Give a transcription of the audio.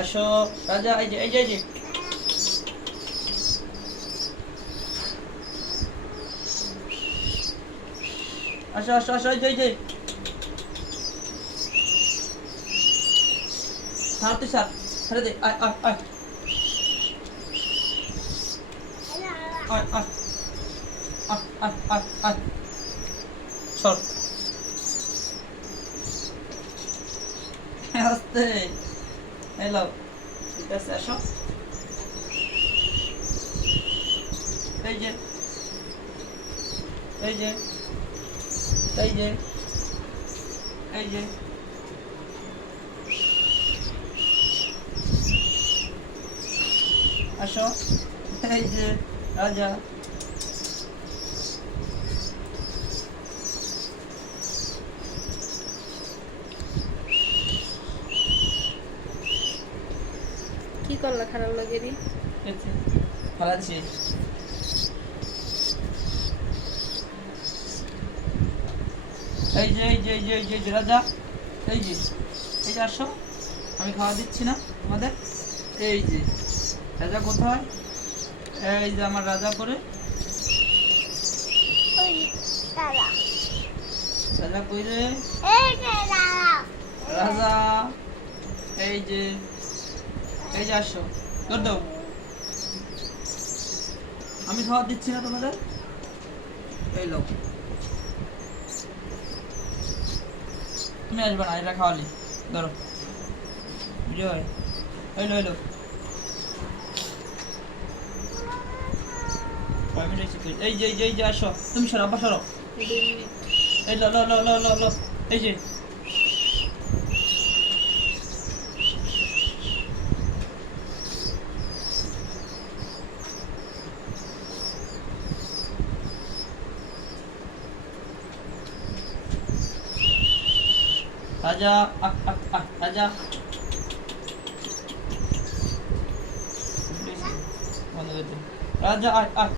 আসো, রাজা, এই যে এই যে এই যে। আসো আসো আসো, এই যে এই যে। ছাড় তুই ছাড় দে আয় আয়। আয় আয় আয় আয় আয় আয়। আয় সর হ্যালো ঠিক আছে আসো এই যে এই যে এই যে এই যে আসো এই যে রাজা কি করলা খারাপ লাগে রে? ফলাচ্ছি এই যে এই যে এই যে এই যে এই যে রাজা এই যে এই যে আসো। আমি খাওয়া দিচ্ছি না তোমাদের। এই যে রাজা কোথায়? এই যে আমার রাজা করে রাজা কই রে? রাজা এই যে। এই যে আসো তোর দাও আমি খাবার দিচ্ছি না তোমাদের? এই লোক তুমি আসবে না, এটা খাওয়ালি। ধরো। হয়। এই লো, এই? এই যে এই যে এই যে, আসো। তুমি সরো, আব্বা সরো। এই লো লো লো লো লো। এই যে। আজা আজা রাজা। আয় আয়